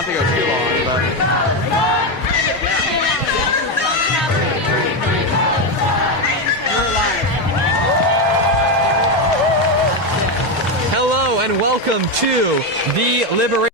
want it to go too long, but. Hello and welcome to the Liberation.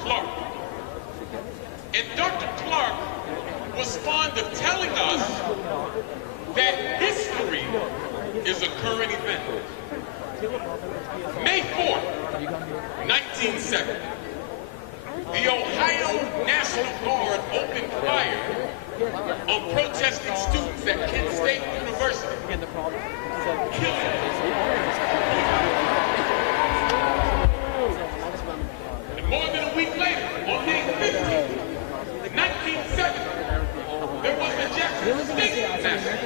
Clark. And Dr. Clark was fond of telling us that history is a current event. May 4th, 1970, the Ohio National Guard opened fire on protesting students at Kent State University. And more than a week later, on May 15th, 1970, there was the Jackson State massacre.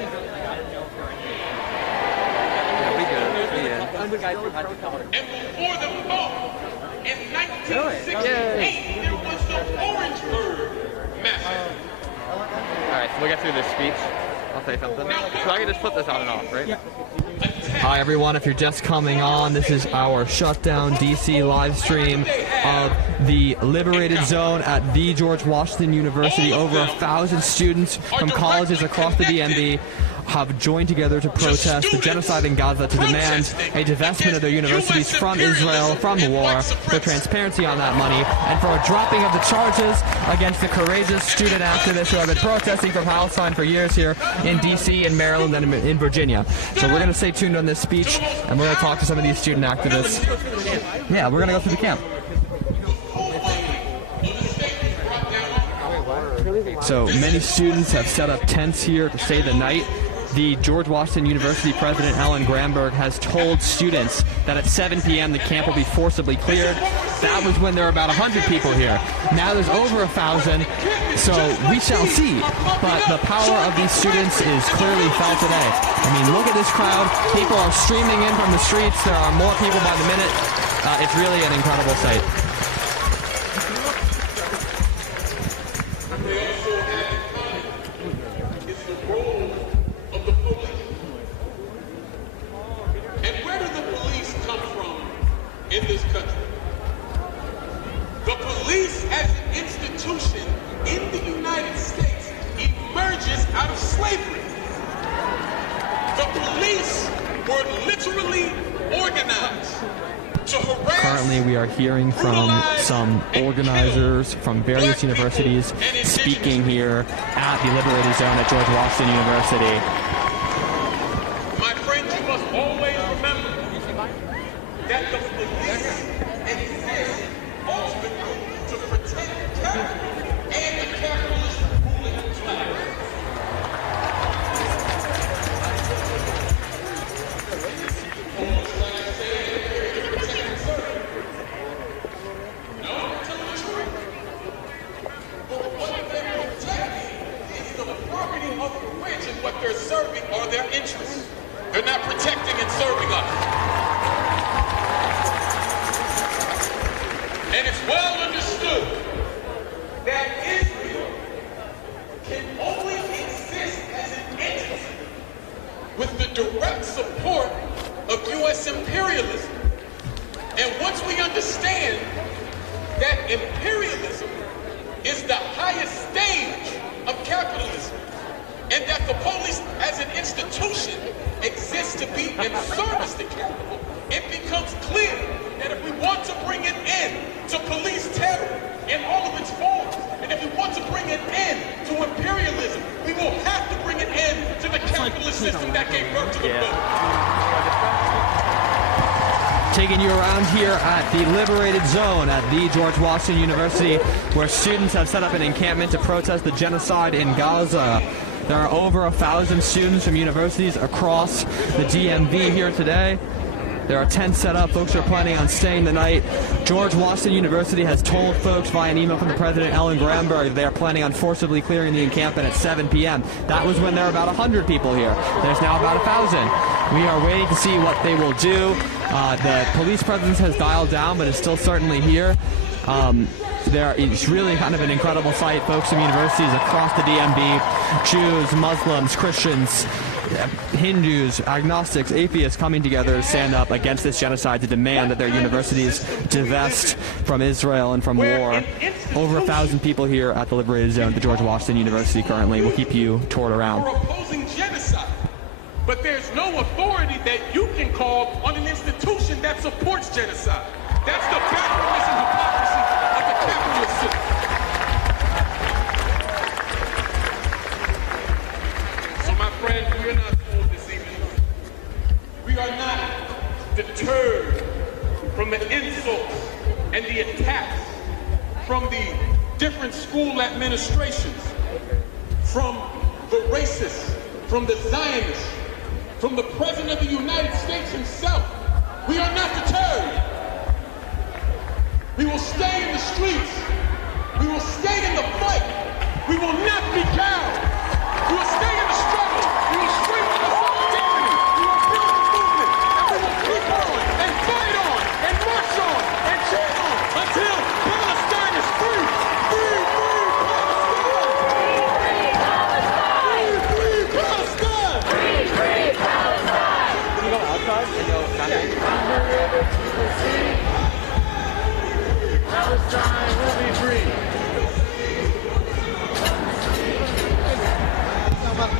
And before the vote, in 1968, there was the Orangeburg massacre. Alright, so we'll get through this speech. I'll say something. So I can just flip this on and off, right? Hi everyone, if you're just coming on, this is our Shutdown DC live stream of the Liberated Zone at the George Washington University. Over 1,000 students from colleges across the DMV have joined together to protest the genocide in Gaza, to demand a divestment of their universities from Israel, from the war, for transparency on that money, and for a dropping of the charges against the courageous student activists who have been protesting for Palestine for years here in DC, in Maryland, and in Virginia. So we're going to stay tuned on this speech, and we're going to talk to some of these student activists. Yeah, we're going to go through the camp. So many students have set up tents here to stay the night. The George Washington University president, Alan Gramberg, has told students that at 7 p.m. the camp will be forcibly cleared. That was when there were about 100 people here. Now there's over 1,000, so we shall see. But the power of these students is clearly felt today. I mean, look at this crowd. People are streaming in from the streets. There are more people by the minute. It's really an incredible sight. In this country, the police as an institution in the United States emerges out of slavery. The police were literally organized to harass. Currently, we are hearing from some organizers from various universities speaking here at the Liberated Zone at George Washington University. My friends, you must always remember that the police exist ultimately to protect capital and the capitalist ruling class. Almost like I said, they're to protect and serve. No, tell the truth. But what they're protecting is the property of the rich, and what they're serving are their interests. They're not protecting and serving us. And it's well understood that Israel can only exist as an entity with the direct support of U.S. imperialism. And once we understand that imperialism is the highest stage of capitalism, and that the police as an institution exists to be in service to capital, it becomes clear that if we want to bring an end to police terror in all of its forms, and if we want to bring an end to imperialism, we will have to bring an end to the capitalist system that gave birth to the book. Taking you around here at the Liberated Zone at the George Washington University, where students have set up an encampment to protest the genocide in Gaza. There are over 1,000 students from universities across the DMV here today. There are tents set up. Folks are planning on staying the night. George Washington University has told folks via an email from the president, Alan Gramberg, they are planning on forcibly clearing the encampment at 7 p.m. That was when there were about 100 people here. There's now about 1,000. We are waiting to see what they will do. The police presence has dialed down, but is still certainly here. It's really kind of an incredible sight. Folks from universities across the DMV, Jews, Muslims, Christians, Hindus, agnostics, atheists coming together to stand up against this genocide, to demand that their universities divest from Israel and from war. Over 1,000 people here at the Liberated Zone at the George Washington University currently. We'll keep you toured around. We're opposing genocide, but there's no authority that you can call on an institution that supports genocide. That's the backwards and hypocrisy of the capitalist deterred from the insults and the attacks from the different school administrations, from the racists, from the Zionists, from the President of the United States himself. We are not deterred. We will stay in the streets. We will stay in the fight. We will not be cowed. We will stay in the struggle. We will scream for solidarity. We will build the movement. And we will keep on and fight on and march on and chant on until Palestine is free. Free, free Palestine! Free, free Palestine! Free, free Palestine! Can you go outside and go back in? Palestine will be free.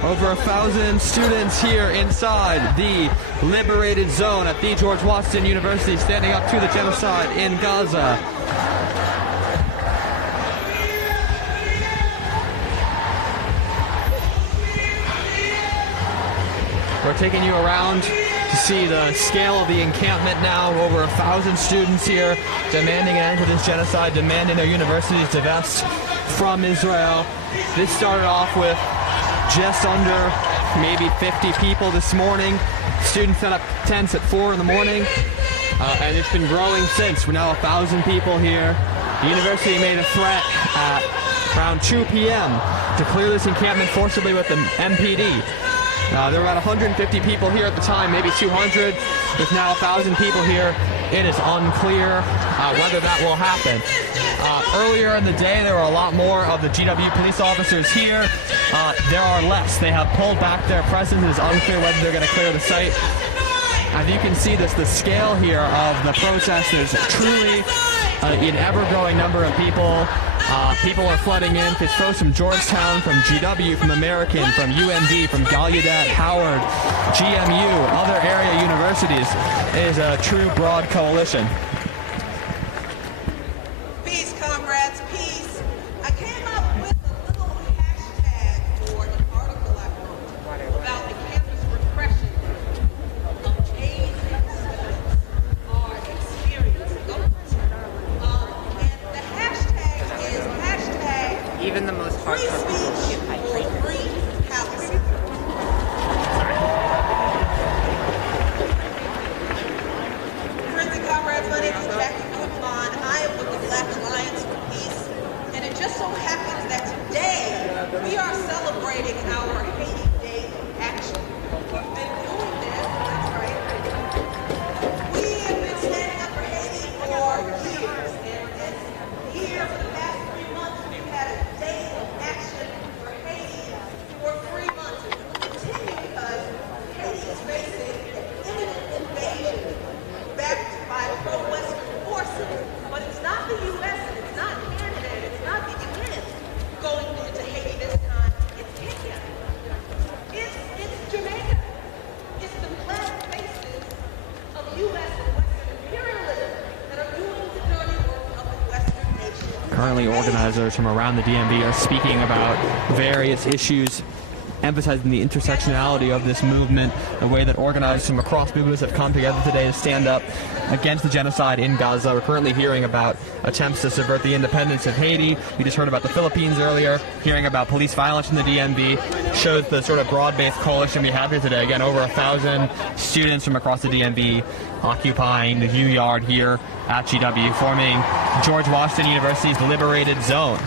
Over 1,000 students here inside the liberated zone at the George Washington University, standing up to the genocide in Gaza. We're taking you around to see the scale of the encampment now. Over 1,000 students here demanding an end to this genocide, demanding their universities divest from Israel. This started off with just under maybe 50 people this morning. Students set up tents at 4 in the morning, and it's been growing since. We're now 1,000 people here. The university made a threat at around 2 p.m. to clear this encampment forcibly with the MPD. There were about 150 people here at the time, maybe 200. There's now 1,000 people here. It is unclear whether that will happen. Earlier in the day, there were a lot more of the GWU police officers here. There are less. They have pulled back their presence. It is unclear whether they're going to clear the site. As you can see, the scale here of the protest is truly an ever-growing number of people. People are flooding in. There's folks from Georgetown, from GW, from American, from UMD, from Gallaudet, Howard, GMU, other area universities. It is a true broad coalition. Peace, comrades, peace. I came up with a little hashtag for an article I wrote about the campus repression amazing students are experiencing. And the hashtag is hashtag even the most free speech or free Palestine. Friends and comrades, my name is Jackie. I am with the Black Alliance for Peace, and it just so happens that today we are celebrating our Haiti Day of Action. We've been doing this, that's right. We have been standing up for Haiti for years, and this year, for the past 3 months, we've had a day of action for Haiti for 3 months, and we will continue because Haiti is facing an imminent invasion backed by pro-Western forces. But it's not the U.S. and it's not Canada and it's not the UN going into Haiti this time. It's Kenya. It's Jamaica. It's the black faces of U.S. and Western imperialism that are doing the dirty work of the Western nations. Currently, organizers from around the DMV are speaking about various issues, emphasizing the intersectionality of this movement, the way that organizers from across movements have come together today to stand up against the genocide in Gaza. We're currently hearing about attempts to subvert the independence of Haiti. We just heard about the Philippines earlier. Hearing about police violence in the DMV shows the sort of broad-based coalition we have here today. Again, over 1,000 students from across the DMV occupying the U Yard here at GW, forming George Washington University's liberated zone.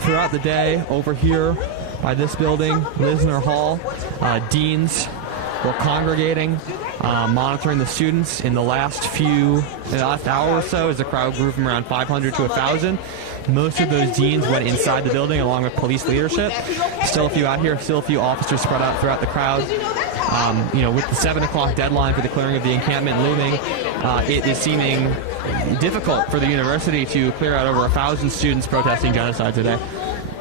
Throughout the day, over here by this building, Lisner Hall, deans were congregating, monitoring the students. In the last hour or so, as the crowd grew from around 500 to 1,000, most of those deans went inside the building along with police leadership. Still a few out here, still a few officers spread out throughout the crowd. With the 7 o'clock deadline for the clearing of the encampment looming, it is seeming difficult for the university to clear out over 1,000 students protesting genocide today.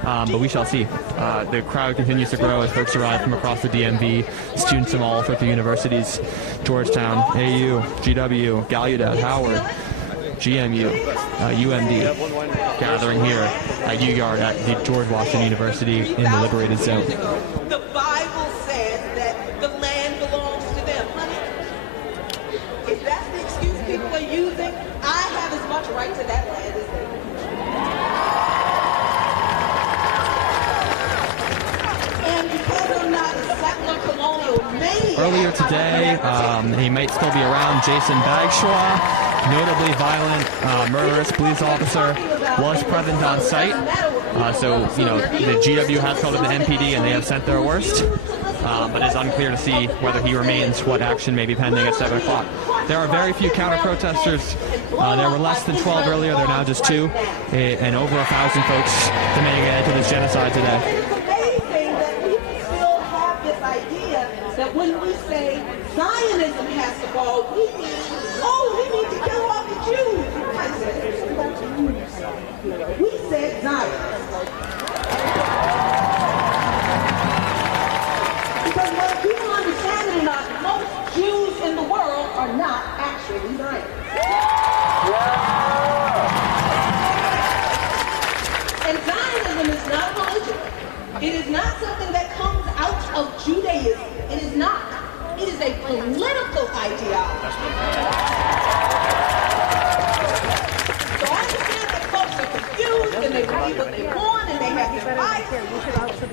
But we shall see. The crowd continues to grow as folks arrive from across the DMV, students from all sorts of universities, Georgetown, AU, GWU, Gallaudet, Howard, GMU, UMD, gathering here at U-Yard at the George Washington University in the Liberated Zone. The Bible says that the land belongs to them. Honey, if that's the excuse people are using, I have as much right to that land as they do. And because I'm not a settler colonial maniac, Earlier today, he might still be around, Jason Bagshaw, notably violent, murderous police officer, was present on site. The GW has called it the MPD and they have sent their worst. But it's unclear to see whether he remains, what action may be pending at 7 o'clock. There are very few counter-protesters. There were less than 12 earlier, there are now just 2, and over 1,000 folks demanding an end to this genocide today. it's amazing that people still have this idea that when we say Zionism has to fall, we mean, we need to kill all the Jews. I said, we said Zionists. Because whether people understand it or not, most Jews in the world are not actually Zionists. And Zionism is not a religion. It is not something that comes out of Judaism. It is not. It is a political ideology. So I understand that folks are confused and they believe what they want and they have their rights.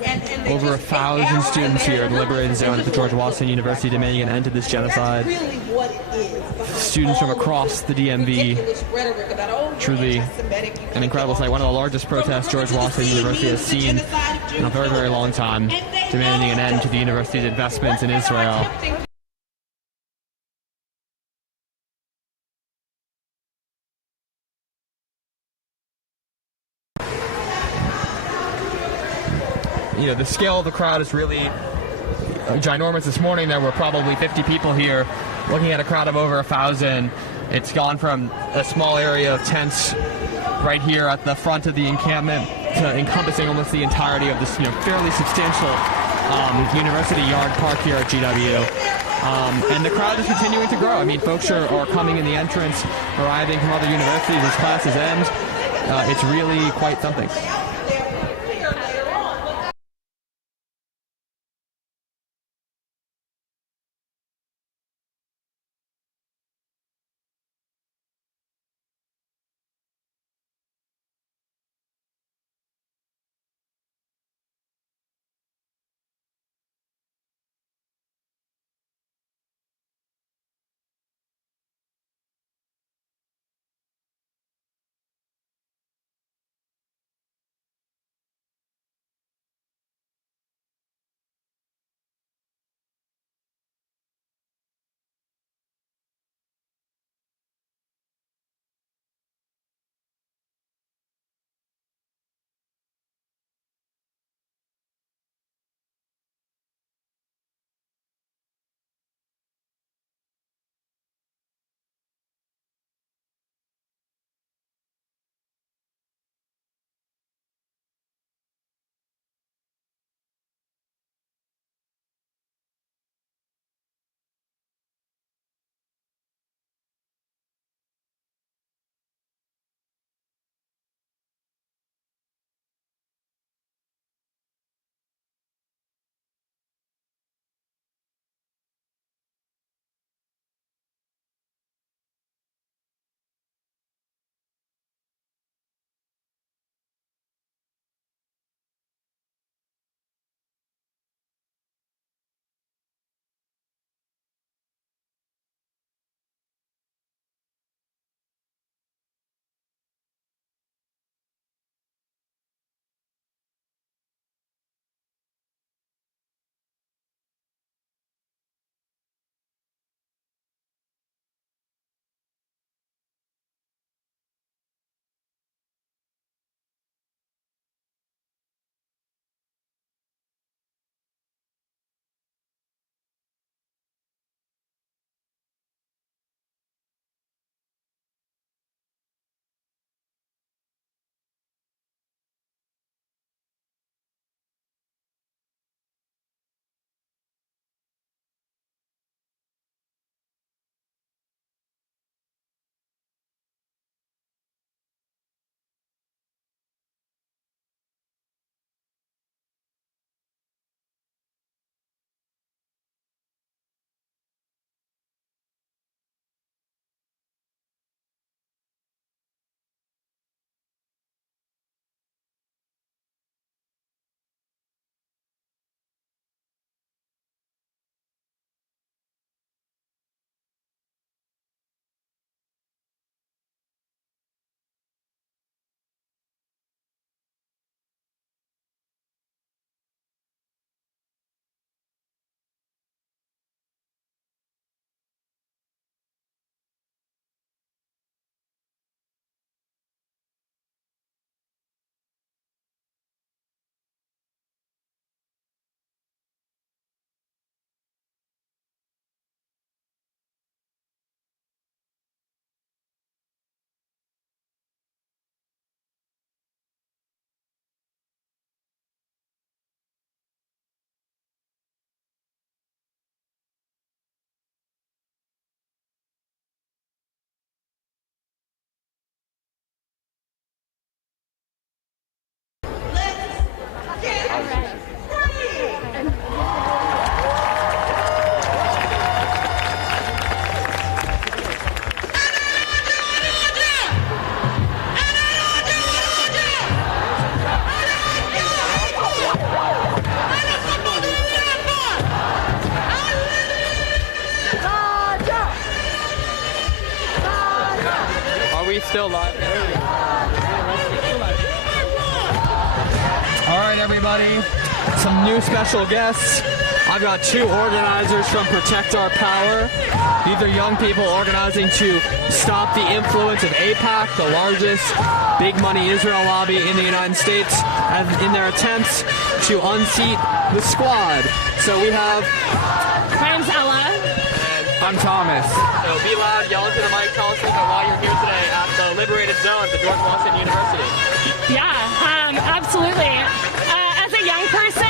And they Over just take 1,000 arrows students and here at the Liberated Zone at the George Washington University demanding an end to this genocide. That's really what it is. Students from across the DMV, truly an incredible sight. One of the largest protests George Washington University has seen in a very, very long time, demanding an end to the university's investments in Israel. The scale of the crowd is really ginormous. This morning there were probably 50 people here, looking at a crowd of over 1,000. It's gone from a small area of tents right here at the front of the encampment to encompassing almost the entirety of this fairly substantial university yard park here at GWU. And the crowd is continuing to grow. I mean, folks are coming in the entrance, arriving from other universities as classes end. It's really quite something. still live. All right, everybody, some new special guests. I've got two organizers from Protect Our Power. These are young people organizing to stop the influence of AIPAC, the largest big money Israel lobby in the United States, and in their attempts to unseat the squad. So we have... My name's Ella. And I'm Thomas. So be loud, yell into the mic, tell us why you're here today at the Liberated Zone at George Washington University. Yeah, absolutely. As a young person,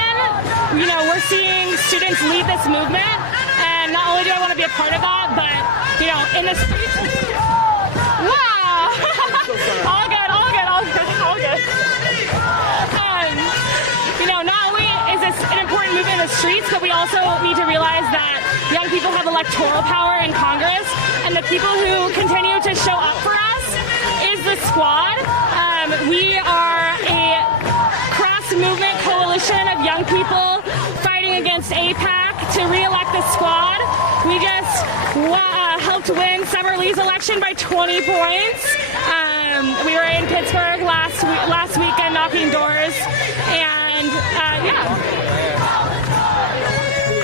you know, we're seeing students lead this movement, and not only do I want to be a part of that, but, you know, in the streets... Wow! All good. You know, not only is this an important movement in the streets, but we also need to realize that young people have electoral power in Congress, and the people who continue to show up for us is the squad. We are a cross-movement coalition of young people fighting against AIPAC to re-elect the squad. We just helped win Summer Lee's election by 20 points. We were in Pittsburgh last weekend knocking doors, and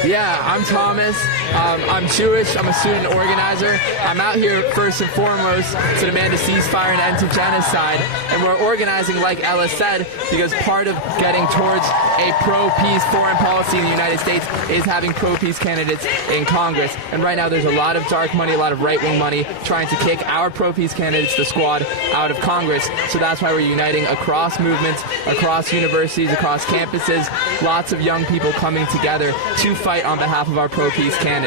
Yeah, I'm Thomas. I'm Jewish. I'm a student organizer. I'm out here first and foremost to demand a ceasefire and end to genocide. And we're organizing, like Ella said, because part of getting towards a pro-peace foreign policy in the United States is having pro-peace candidates in Congress. And right now there's a lot of dark money, a lot of right-wing money trying to kick our pro-peace candidates, the squad, out of Congress. So that's why we're uniting across movements, across universities, across campuses, lots of young people coming together to fight on behalf of our pro-peace candidates.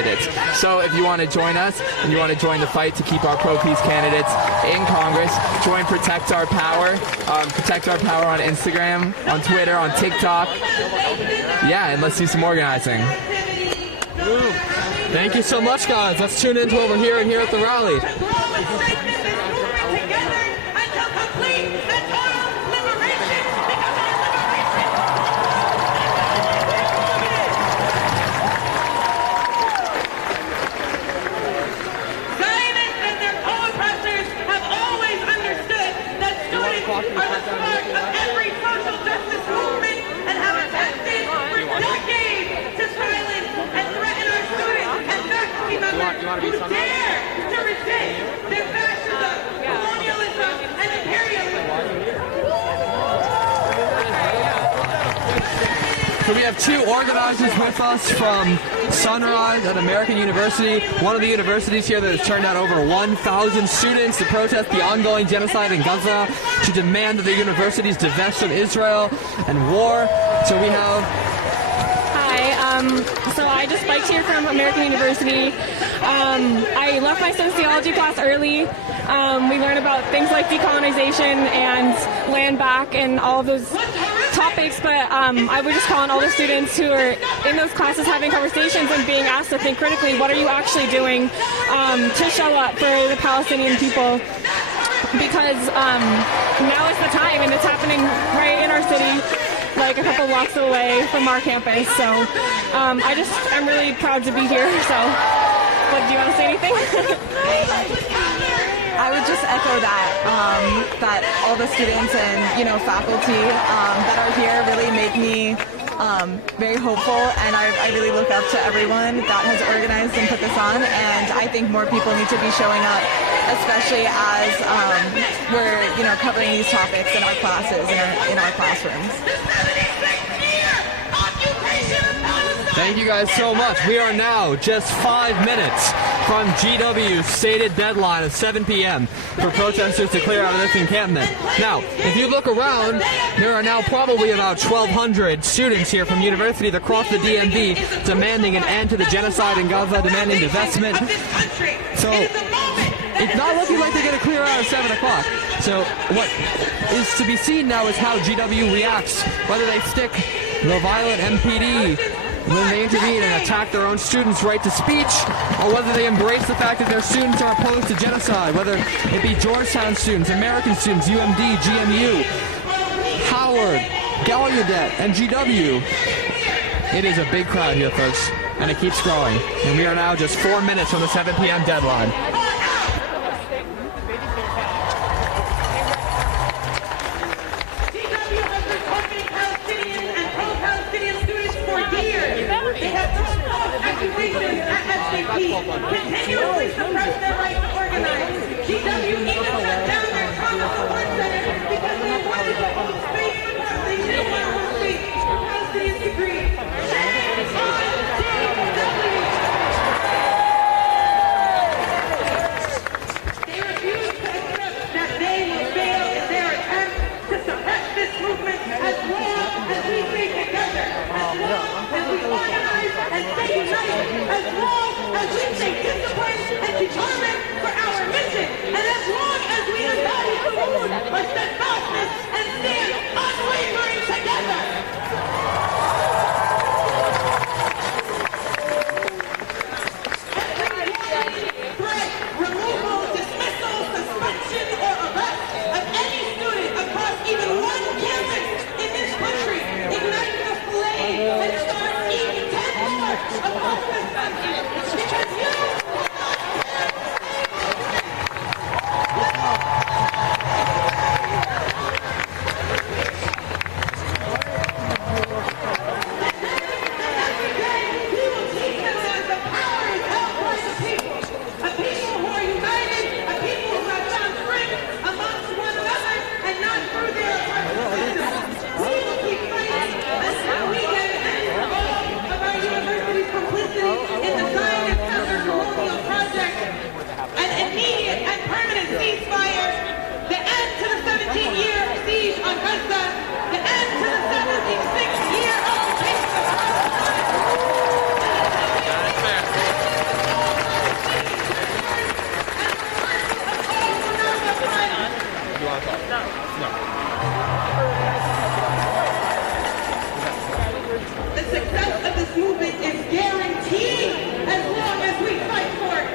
So if you want to join us and you want to join the fight to keep our pro-peace candidates in Congress, join Protect Our Power. Protect Our Power on Instagram, on Twitter, on TikTok. Yeah, and let's do some organizing. Thank you so much, guys. Let's tune into what we're hearing here at the rally. So we have two organizers with us from Sunrise at American University, one of the universities here that has turned out over 1,000 students to protest the ongoing genocide in Gaza, to demand that the universities divest from Israel and war. So we have... Hi, so I just biked here from American University. I left my sociology class early. We learned about things like decolonization and land back and all of those topics, but I would just call on all the students who are in those classes having conversations and being asked to think critically, what are you actually doing to show up for the Palestinian people? Because now is the time, and it's happening right in our city, like a couple blocks away from our campus. So I'm really proud to be here. So, what, do you want to say anything? I would just echo that, that all the students and, faculty that are here really make me very hopeful, and I really look up to everyone that has organized and put this on, and I think more people need to be showing up, especially as we're, covering these topics in our classes, in our classrooms. Thank you guys so much. We are now just 5 minutes from GWU's stated deadline of 7 p.m. for protesters to clear out of this encampment. Now, if you look around, there are now probably about 1,200 students here from universities across the DMV demanding an end to the genocide in Gaza, demanding divestment. So, it's not looking like they're going to clear out at 7 o'clock. So, what is to be seen now is how GWU reacts, whether they stick the violent MPD when they intervene and attack their own students' right to speech, or whether they embrace the fact that their students are opposed to genocide, whether it be Georgetown students, American students, UMD, GMU, Howard, Gallaudet, and GW. It is a big crowd here, folks, and it keeps growing. And we are now just 4 minutes from the 7 p.m. deadline. The success of this movement is guaranteed as long as we fight for it.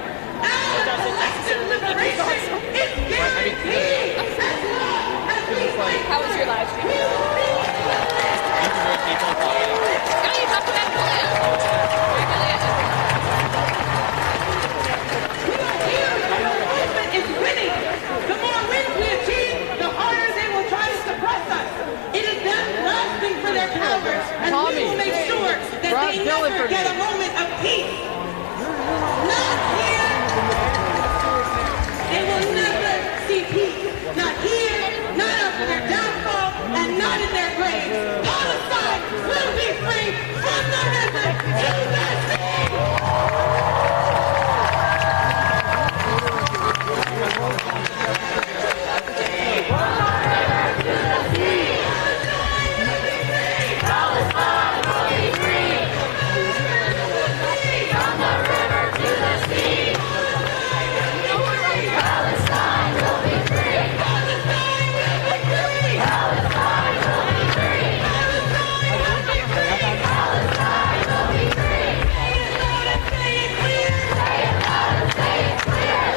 Our collective liberation is guaranteed as long as we fight for it. How was your live stream? We are here and our movement is winning. The more wins we achieve, the harder they will try to suppress us. It is them grasping for their power, and we will make sure that they never get a moment of peace. Not here. They will never see peace. Not here, not after their downfall, and not in their graves. Palestine will be free from the river to the sea.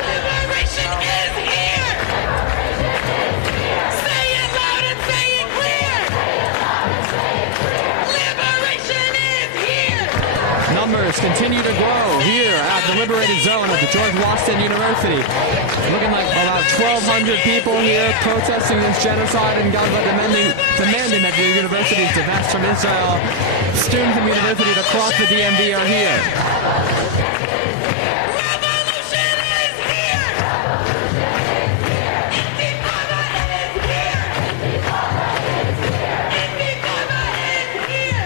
Liberation is here! Say it loud and say it clear! Liberation is here! Numbers continue to grow here at the Liberated Zone at the George Washington University. Looking like about 1,200 people here protesting this genocide in Gaza, demanding that the university is divest from Israel. Students from universities across the DMV are here. Revolution is here! Intifada is here! Intifada is here!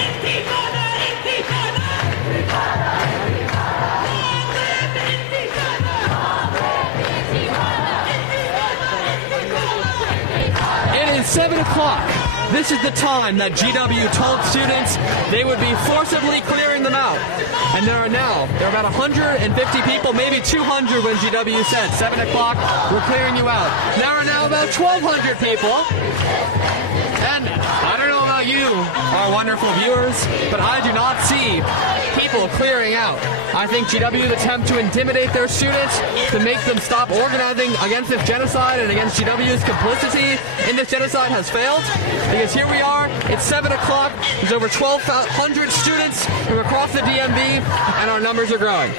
Intifada, intifada! Long live intifada! Intifada, intifada! It is 7 o'clock. This is the time that GW told students they would be forcibly clearing them out. And there are about 150 people, maybe 200 when GW said 7 o'clock, we're clearing you out. There are now about 1,200 people. And I don't know about you, our wonderful viewers, but I do not see people clearing out. I think GW's attempt to intimidate their students, to make them stop organizing against this genocide and against GW's complicity in this genocide has failed. Because here we are, it's 7 o'clock, there's over 1,200 students from across the DMV, and our numbers are growing.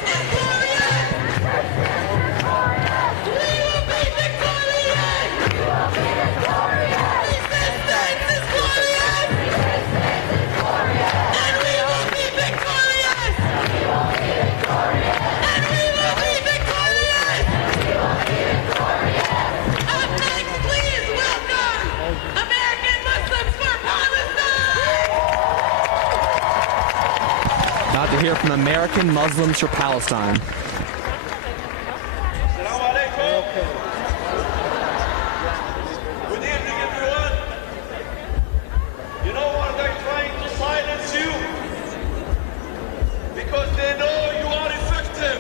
About to hear from American Muslims for Palestine. Good evening, everyone. You know why they're trying to silence you? Because they know you are effective.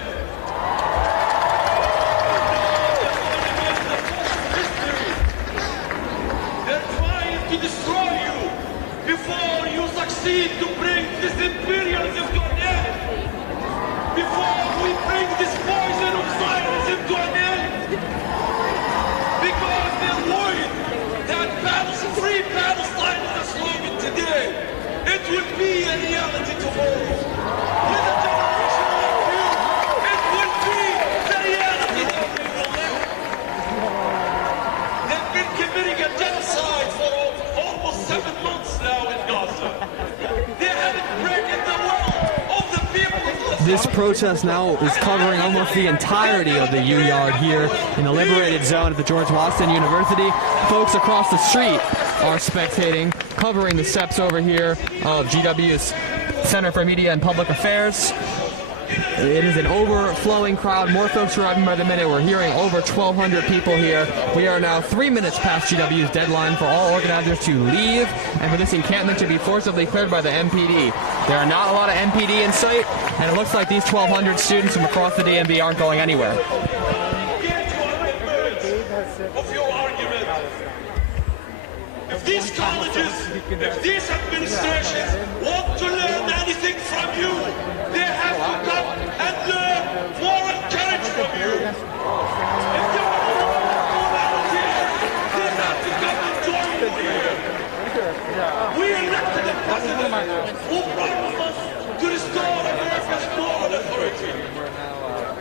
They're trying to destroy you before you succeed to bring this imperialism to an end. Before we bring this poison of Zionism to an end. Because they're worried that free Palestine is a slogan today. It will be a reality tomorrow. With a generation like you, it will be the reality that we will live. They've been committing a genocide for almost 7 months now in Gaza. They haven't broken the will of the people of Gaza. This protest now is covering almost the entirety of the U Yard here in the Liberated Zone at the George Washington University. Folks across the street are spectating, covering the steps over here of GW's Center for Media and Public Affairs. It is an overflowing crowd. More folks arriving by the minute. We're hearing over 1,200 people here. We are now 3 minutes past GW's deadline for all organizers to leave and for this encampment to be forcibly cleared by the MPD. There are not a lot of MPD in sight, and it looks like these 1,200 students from across the DMV aren't going anywhere. of your argument. If these colleges, if these administrations want to learn anything from you, they have to come and learn moral courage from you. If they want to learn morality, they have to come and join you here. We elected a president who promised us to restore America's moral authority.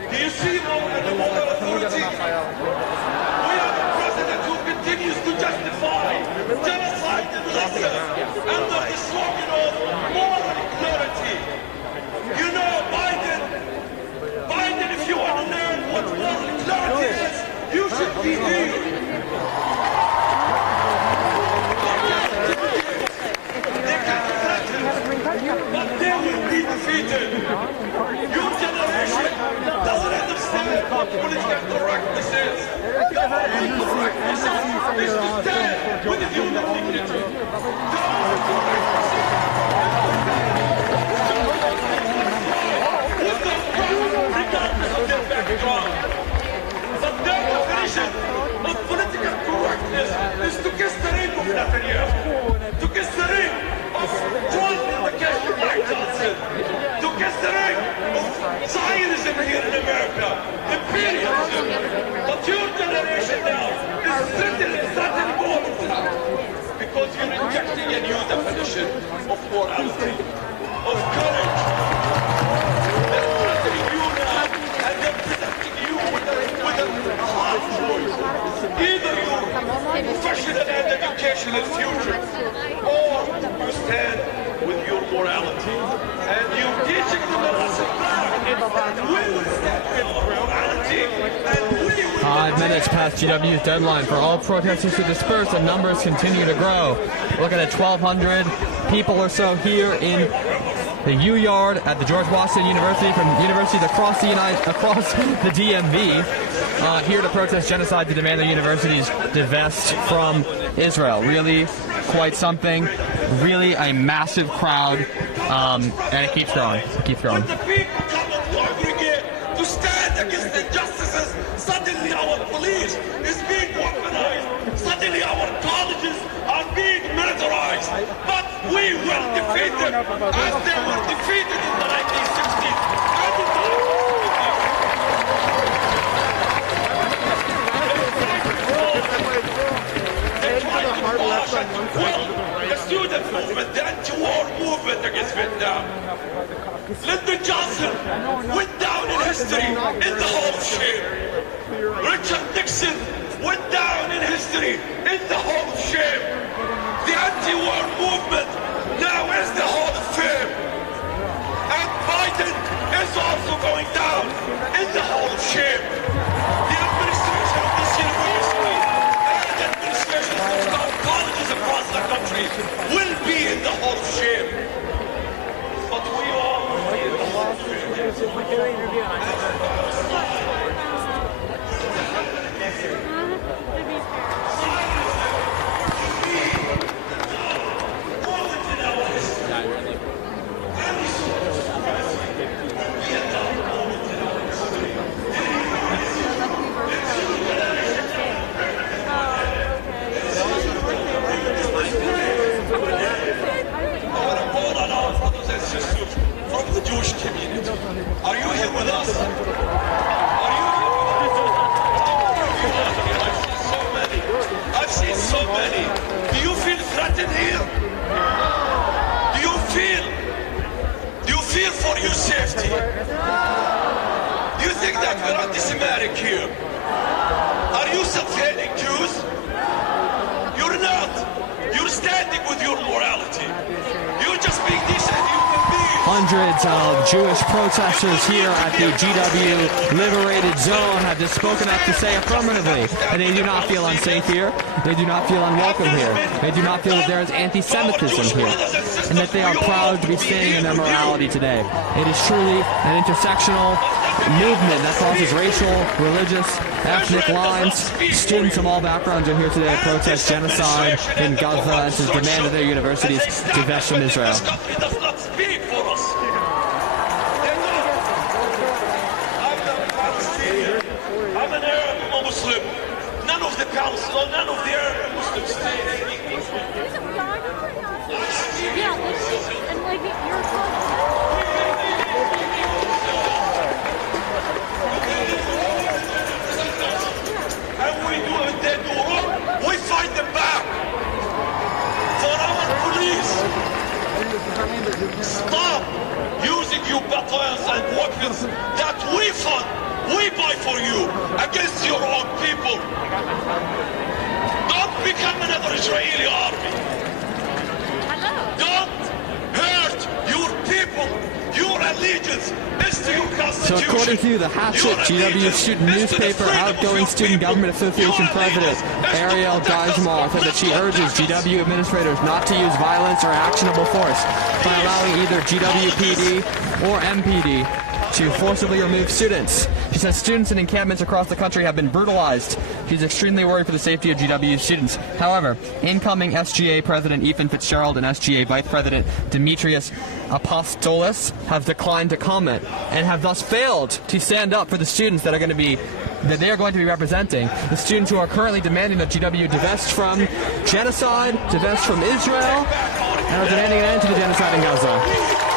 Do you see the moral authority? We have a president who continues to justify genocide and listen under the slogan of moral clarity. You know, Biden, if you want to learn what moral clarity is, you should be here. They can threaten, but they will be defeated. Your generation doesn't understand what political correctness is. Political correctness is to stand with human dignity. Regardless of their background. But their definition of political correctness is to kiss the ring of Netanyahu, to kiss the ring of Trump in the case of Mike Johnson, to kiss the ring of Zionism here in America, imperialism. But your generation now is threatening all of that because you're rejecting a new definition of morality, of courage. They're threatening you now, and they're presenting you with a hard choice. Either your professional and educational future, or you stand with your morality. And you're teaching them a lesson back. We will stand with our morality, and we will... 5 minutes past GWU's deadline for all protesters to disperse, and numbers continue to grow. Look at it, 1,200 people or so here in the U Yard at the George Washington University, from universities across the DMV, here to protest genocide, to demand the universities divest from Israel. Really quite something. Really a massive crowd, and it keeps growing. It keeps growing. When the people come and congregate to stand against injustices, suddenly our police is being weaponized. Suddenly our colleges are being militarized. But we will defeat them as they were defeated in the 1960s. And in the 1950s. They tried to quash and to quell the student movement, the anti-war movement against Vietnam. Lyndon Johnson went down in history in the Hall of Shame. Richard Nixon went down in history in the Hall of Shame. The anti-war movement now is the Hall of Fame. And Biden is also going down in the Hall of Shame. The administration of this university and administrations of colleges across the country will be in the Hall of Shame. But we all will be in the Hall of Fame. From the Jewish community. Are you here with us? Are you here with us? I've seen so many. Do you feel threatened here? Do you feel for your safety? Do you think that we're anti-Semitic here? Are you self-hating Jews? You're not. You're standing with your morality. You're just being decent human beings. Hundreds of Jewish protesters here at the GW Liberated Zone have just spoken up to say affirmatively that they do not feel unsafe here, they do not feel unwelcome here, they do not feel that there is anti-Semitism here, and that they are proud to be staying in their morality today. It is truly an intersectional movement that crosses racial, religious, ethnic lines. Students from all backgrounds are here today to protest genocide in Gaza and to demand that their universities divest from Israel. I'm an Arab, I'm a Muslim. None of council, none of the Arab Muslim states. And we do it, they do wrong, we fight them back. For our police, stop using your battalions and weapons that we fund, we buy for you against your own people. Don't become another Israeli army. Don't hurt your people. Your allegiance is to your So constitution. according to the Hatchet GWU student newspaper, outgoing Student Government Association President Ariel Geismar said that she urges GWU administrators not to use violence or actionable force by allowing either GWPD or MPD to forcibly remove students. She says students in encampments across the country have been brutalized. She's extremely worried for the safety of GWU students. However, incoming SGA President Ethan Fitzgerald and SGA Vice President Demetrius Apostolos have declined to comment and have thus failed to stand up for the students that they are going to be representing. The students who are currently demanding that GWU divest from genocide, divest from Israel, and are demanding an end to the genocide in Gaza.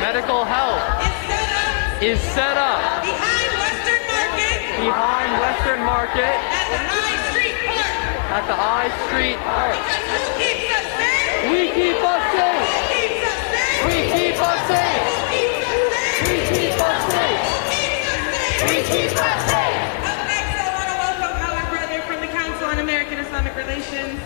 Medical help is set up behind Western Market at the High Street Park. At the High Street Park. Because who keeps us safe? We keep us safe. Who keeps us safe? We keep us safe. Who keeps us safe? We keep us safe. We keep us safe. Up next, I want to welcome our brother from the Council on American Islamic Relations.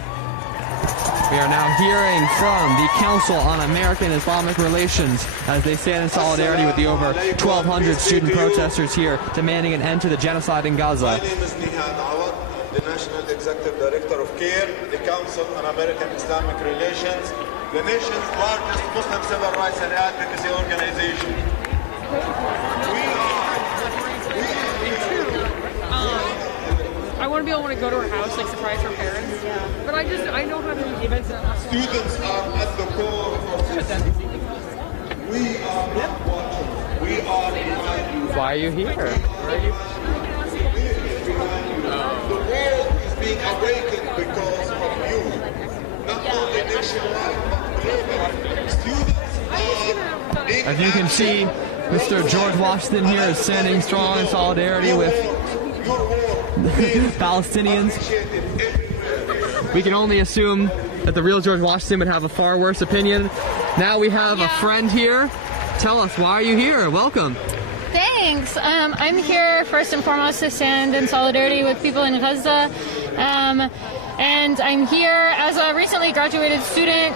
We are now hearing from the Council on American Islamic Relations as they stand in solidarity with the over 1,200 student protesters here demanding an end to the genocide in Gaza. My name is Nihan Awad, the National Executive Director of CARE, the Council on American Islamic Relations, the nation's largest Muslim civil rights and advocacy organization. I want to be able to go to her house, like surprise her parents. Yeah. But I know how to do events. Students are at the core of this. We are not watching. We are behind you. Why are you here? Where are you? The world is being awakened because of you. Not only nationwide, but globally. Students are As you can see, Mr. George Washington here is standing strong in solidarity with Palestinians. We can only assume that the real George Washington would have a far worse opinion. Now we have a friend here. Tell us, why are you here? Welcome. Thanks. I'm here first and foremost to stand in solidarity with people in Gaza. And I'm here as a recently graduated student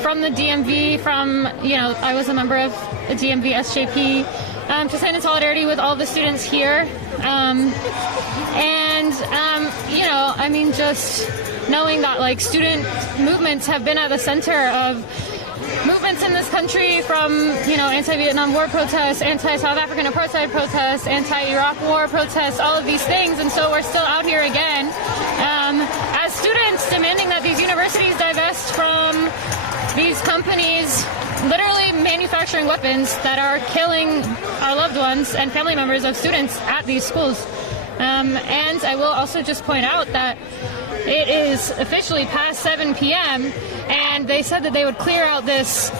from the DMV, I was a member of the DMV SJP, to stand in solidarity with all the students here. Just knowing that student movements have been at the center of movements in this country, from anti-Vietnam War protests, anti-South African apartheid protests, anti-Iraq War protests, all of these things, and so we're still out here again as students demanding that these universities divest from these companies literally manufacturing weapons that are killing our loved ones and family members of students at these schools. And I will also just point out that it is officially past 7 p.m. and they said that they would clear out this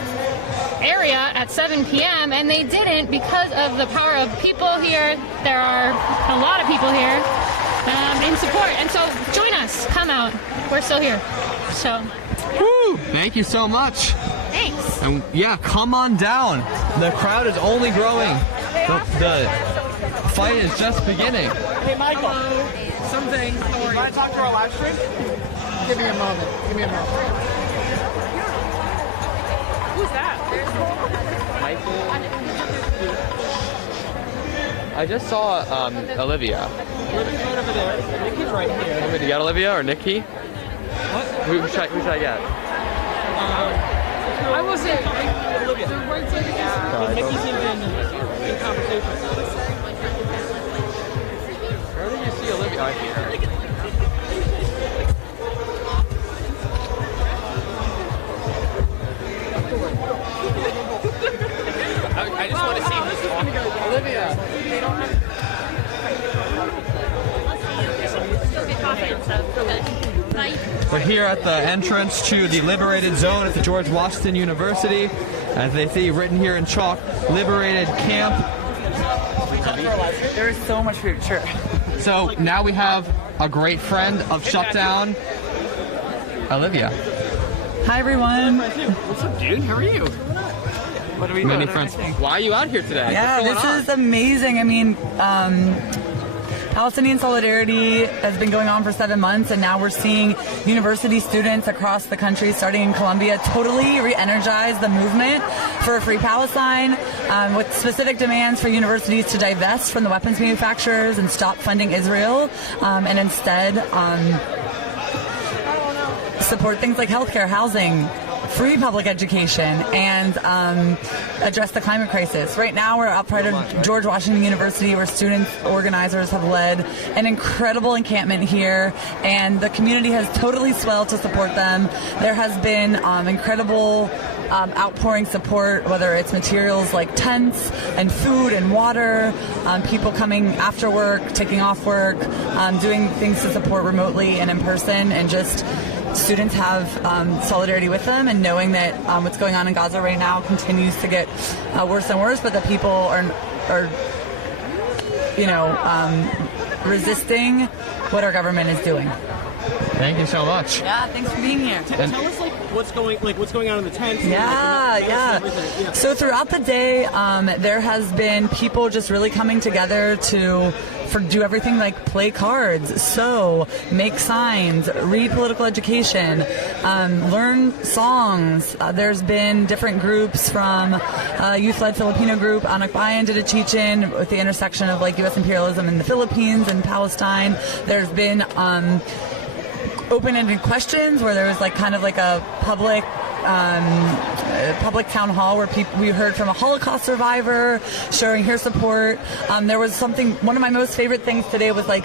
area at 7 p.m. and they didn't because of the power of people here. There are a lot of people here in support, and so join us. Come out. We're still here. So. Woo! Thank you so much. Thanks. And yeah, come on down. The crowd is only growing. The fight is just beginning. Hey, Michael. Something. Can I talk to our live stream? Give me a moment. Give me a moment. Who's that? Michael. I just saw Olivia. Over there. Nikki's right here. Want me to get Olivia or Nikki? What? Who should I get? I wasn't. Olivia. The right side of Nikki seems in conversation. Where did you see Olivia? I see her. I just want to see who's talking. Olivia. We're here at the entrance to the Liberated Zone at the George Washington University. As they see written here in chalk, Liberated Camp. There is so much food, sure. So now we have a great friend of Shutdown, Olivia. Hi everyone. What's up, dude? How are you? What are we Many doing? friends. Why are you out here today? Yeah, this is amazing. I mean, Palestinian Solidarity has been going on for 7 months, and now we're seeing university students across the country, starting in Columbia, totally re-energize the movement for a free Palestine, with specific demands for universities to divest from the weapons manufacturers and stop funding Israel, and instead support things like healthcare, housing, free public education, and address the climate crisis. Right now we're outside of George Washington University, where student organizers have led an incredible encampment here, and the community has totally swelled to support them. There has been incredible outpouring support, whether it's materials like tents and food and water, people coming after work, taking off work, doing things to support remotely and in person, and just students have solidarity with them, and knowing that what's going on in Gaza right now continues to get worse and worse, but that people are resisting what our government is doing. Thank you so much. Yeah, thanks for being here. Tell us what's going on in the tents. Yeah. So throughout the day, there has been people just really coming together to do everything like play cards, sew, make signs, read political education, learn songs. There's been different groups from youth-led Filipino group, Anak Bayan did a teach-in with the intersection of like U.S. imperialism in the Philippines and Palestine. There's been open-ended questions where there was like kind of like a public town hall where we heard from a Holocaust survivor showing her support. There was one of my most favorite things today was like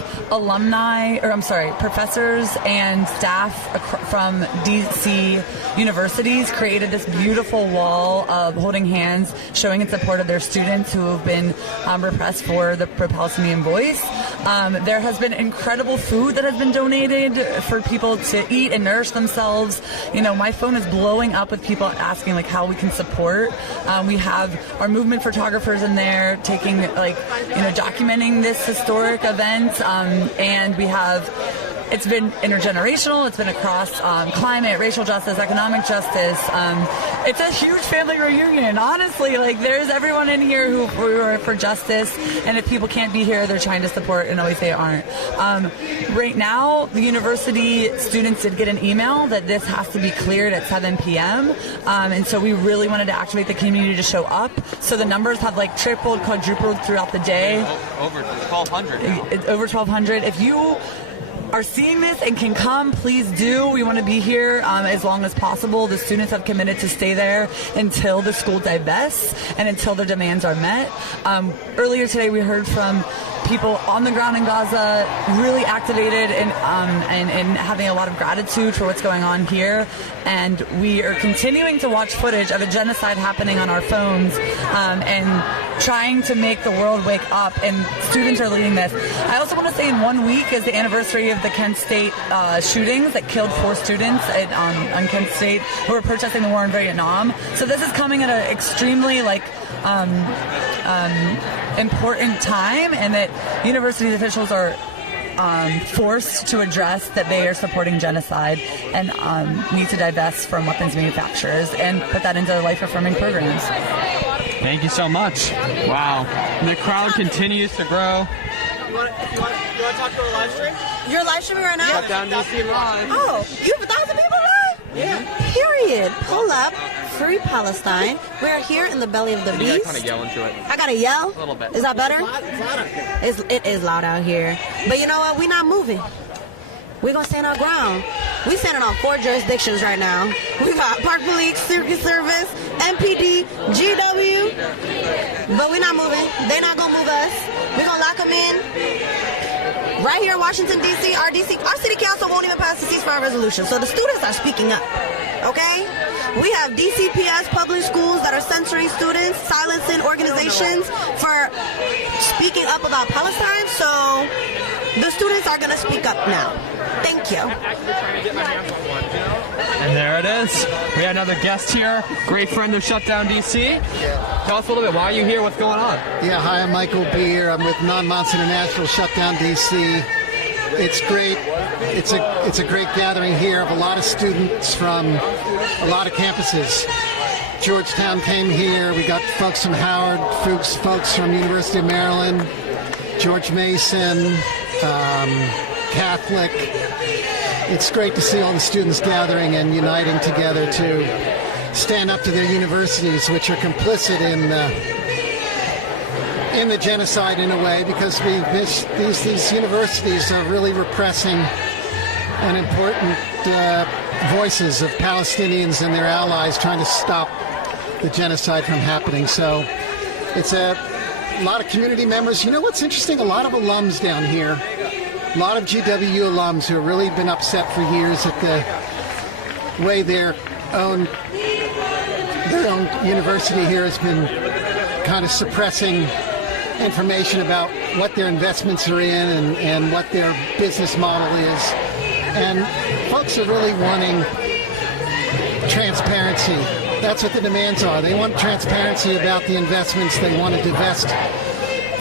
professors and staff from DC universities created this beautiful wall of holding hands, showing in support of their students who have been repressed for the pro-Palestinian voice. There has been incredible food that has been donated for people to eat and nourish themselves. You know, my phone is blowing up with people asking like how we can support. We have our movement photographers in there taking documenting this historic event, and we have. It's been intergenerational. It's been across climate, racial justice, economic justice. It's a huge family reunion. Honestly, there's everyone in here who are for justice, and if people can't be here, they're trying to support in ways they aren't. Right now, the university students did get an email that this has to be cleared at 7 p.m. And so we really wanted to activate the community to show up. So the numbers have tripled, quadrupled throughout the day. Over 1,200 now. Over 1,200. If you are seeing this and can come, please do. We want to be here as long as possible. The students have committed to stay there until the school divests and until their demands are met. Earlier today we heard from people on the ground in Gaza really activated and having a lot of gratitude for what's going on here. And we are continuing to watch footage of a genocide happening on our phones and trying to make the world wake up. And students are leading this. I also want to say in 1 week is the anniversary of the Kent State shootings that killed 4 students on Kent State who were protesting the war in Vietnam. So this is coming at an extremely important time, and that university officials are forced to address that they are supporting genocide and need to divest from weapons manufacturers and put that into life-affirming programs. Thank you so much. Wow. The crowd continues to grow. You want to talk to our live stream? You're live streaming right now? Shut down DC live. Oh, you have 1,000 people live? Yeah. Period. Pull up. Free Palestine. We are here in the belly of the beast. You gotta kind of yell into it. I gotta yell? A little bit. Is that better? It's loud out here. It is loud out here. But you know what? We're not moving. We're gonna stand our ground. We're standing on 4 jurisdictions right now. We got Park Police, Circuit Service, MPD, GWU. But we're not moving. They're not gonna move us. We're gonna lock them in. Right here in Washington, D.C., our city council won't even pass the ceasefire resolution. So the students are speaking up, okay? We have DCPS public schools that are censoring students, silencing organizations for speaking up about Palestine. So the students are going to speak up now. Thank you. And there it is. We have another guest here, great friend of Shutdown DC. Tell us a little bit, why are you here? What's going on? Yeah, hi, I'm Michael Beer. I'm with Non-Monster International Shutdown DC. It's great. It's a great gathering here of a lot of students from a lot of campuses. Georgetown came here. We got folks from Howard, folks from University of Maryland, George Mason, Catholic. It's great to see all the students gathering and uniting together to stand up to their universities, which are complicit in the genocide in a way, because these universities are really repressing an important voices of Palestinians and their allies trying to stop the genocide from happening. So it's a lot of community members. You know what's interesting? A lot of alums down here, a lot of GWU alums who have really been upset for years at the way their own university here has been kind of suppressing information about what their investments are in and what their business model is. And folks are really wanting transparency. That's what the demands are. They want transparency about the investments. They want to divest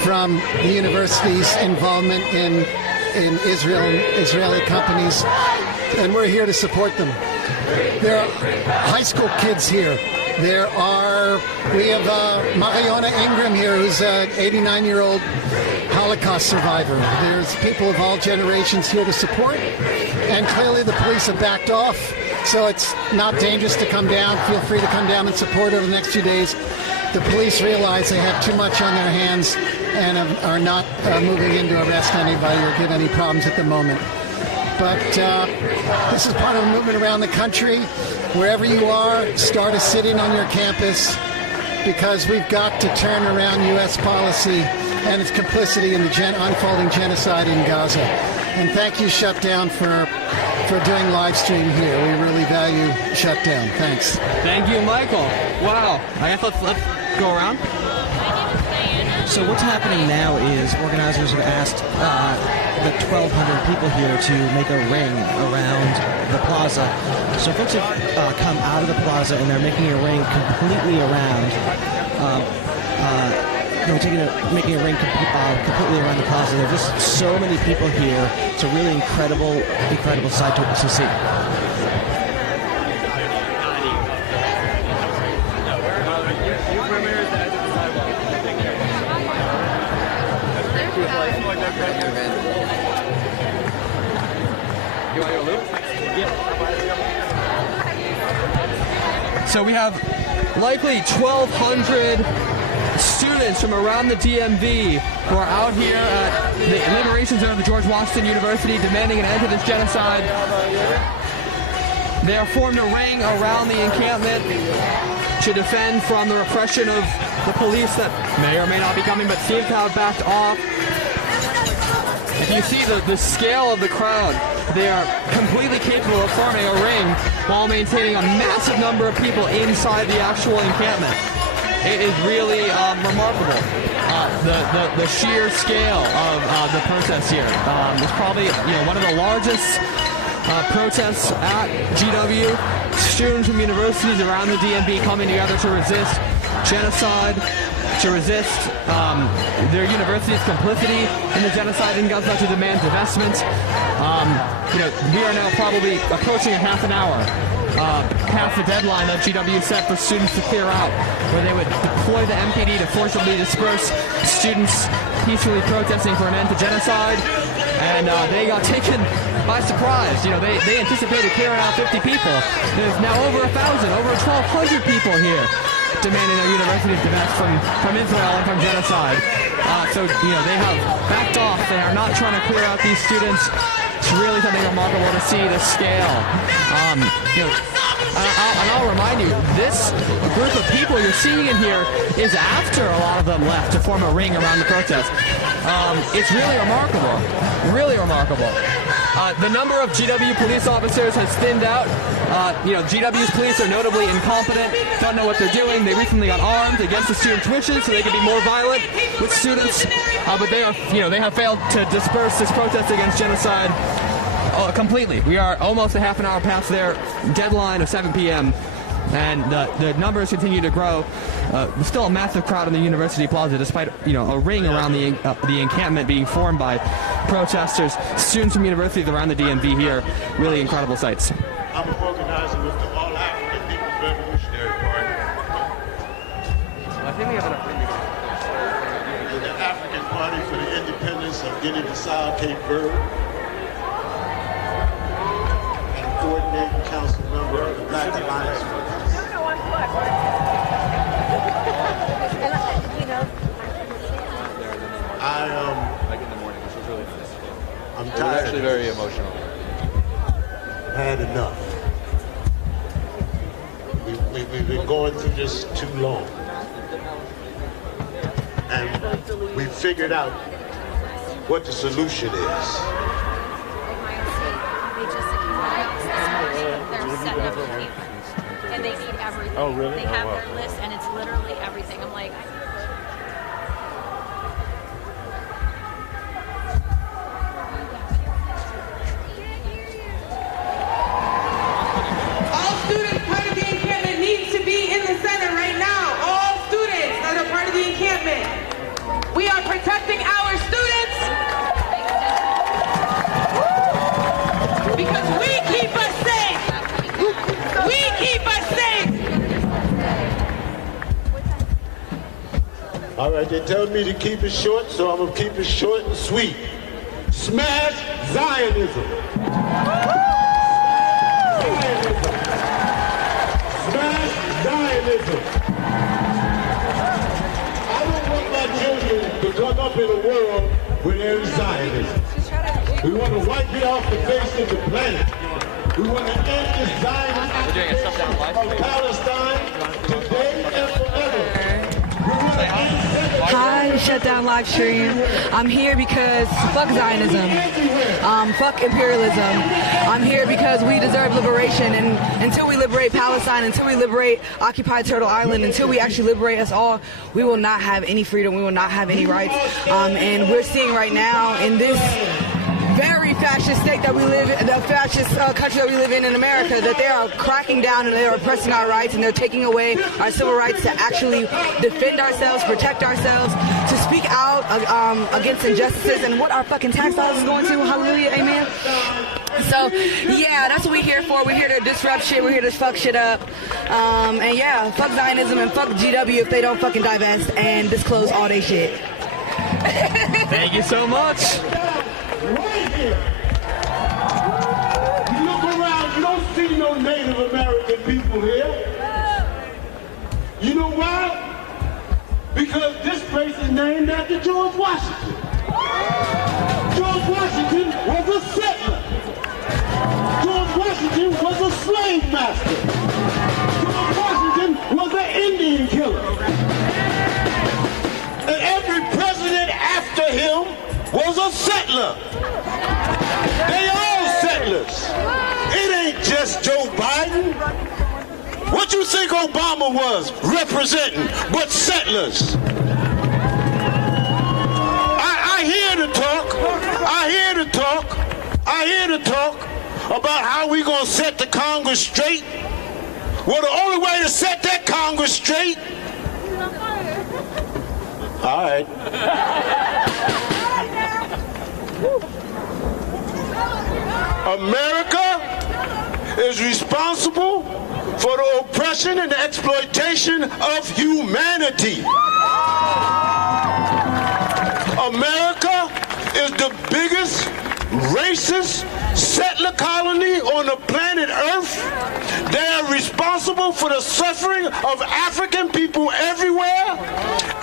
from the university's involvement in Israel and Israeli companies. And we're here to support them. There are high school kids here. We have Mariona Ingram here, who's an 89-year-old Holocaust survivor. There's people of all generations here to support, and clearly the police have backed off, so it's not dangerous to come down. Feel free to come down and support over the next few days. The police realize they have too much on their hands and are not moving in to arrest anybody or get any problems at the moment. But this is part of a movement around the country. Wherever you are, start a sit-in on your campus, because we've got to turn around U.S. policy and its complicity in the unfolding genocide in Gaza. And thank you, Shutdown, for doing live stream here. We really value Shutdown. Thanks. Thank you, Michael. Wow. I guess let's go around. So what's happening now is organizers have asked the 1,200 people here to make a ring around the plaza. So folks have come out of the plaza and they're making a ring completely around. Making a ring completely around the plaza. There are just so many people here. It's a really incredible sight to see. So we have likely 1,200 students from around the DMV who are out here at the Liberation Zone of the George Washington University demanding an end to this genocide. They have formed a ring around the encampment to defend from the repression of the police that may or may not be coming, but seem to have backed off. you see the scale of the crowd. They are completely capable of forming a ring while maintaining a massive number of people inside the actual encampment. It is really remarkable. The sheer scale of the protests here. It's probably one of the largest protests at GW. Students from universities around the DMV coming together to resist genocide, to resist their university's complicity in the genocide in Gaza, to demand divestment. We are now probably approaching a half an hour past the deadline that GW set for students to clear out, where they would deploy the MPD to forcibly disperse students peacefully protesting for an end to genocide. And they got taken by surprise. They anticipated clearing out 50 people. There's now over 1,000, over 1,200 people here demanding their universities divest from Israel and from genocide. So they have backed off. They are not trying to clear out these students. It's really something remarkable to see the scale. And I'll remind you, this group of people you're seeing in here is after a lot of them left to form a ring around the protest. It's really remarkable. Really remarkable. The number of GW police officers has thinned out. GW's police are notably incompetent, don't know what they're doing. They recently got armed against the students' wishes so they can be more violent with students. But they have failed to disperse this protest against genocide completely. We are almost a half an hour past their deadline of 7 p.m. and the numbers continue to grow. There's still a massive crowd in the University Plaza, despite a ring around the encampment being formed by protesters, students from universities around the DMV here. Really incredible sights. I'm organizing with the All African People's Revolutionary Party. I think we have enough room. The African Party for the Independence of Guinea-Bissau, Cape Verde, and a coordinating council member of the Black Alliance for Peace. I'm tired. It was actually very emotional. I've had enough. We've been going through this too long. And we figured out what the solution is. And they need everything. Oh, really? They have their list, and it's literally everything. I'm like, all students part of the encampment need to be in the center right now. All students that are part of the encampment. We are protecting our students because we keep us safe. We keep us safe. All right, they tell me to keep it short, so I'm going to keep it short and sweet. Smash Zionism. Zionism. Smash Zionism. I don't want my children to come up in a world where there is Zionism. We want to wipe it off the face of the planet. We want to end this Zionist of Palestine today and forever. Hi, Shutdown live stream. I'm here because fuck Zionism, fuck imperialism. I'm here because we deserve liberation, and until we liberate Palestine, until we liberate occupied Turtle Island, until we actually liberate us all, we will not have any freedom, we will not have any rights. And we're seeing right now in this very fascist state that we live in, the fascist country that we live in America, that they are cracking down and they are oppressing our rights and they're taking away our civil rights to actually defend ourselves, protect ourselves, to speak out against injustices and what our fucking tax dollars is going to. Hallelujah, amen. So, yeah, that's what we're here for. We're here to disrupt shit. We're here to fuck shit up. And yeah, fuck Zionism and fuck GW if they don't fucking divest and disclose all they shit. Thank you so much. Right here. You look around, you don't see no Native American people here. You know why? Because this place is named after George Washington. George Washington was a settler. George Washington was a slave master. George Washington was an Indian killer. And every president after him was a settler. That's Joe Biden. What you think Obama was representing but settlers? I hear the talk. I hear the talk about how we gonna set the Congress straight. Well, the only way to set that Congress straight. All right. America is responsible for the oppression and the exploitation of humanity. America is the biggest racist settler colony on the planet Earth. They are responsible for the suffering of African people everywhere.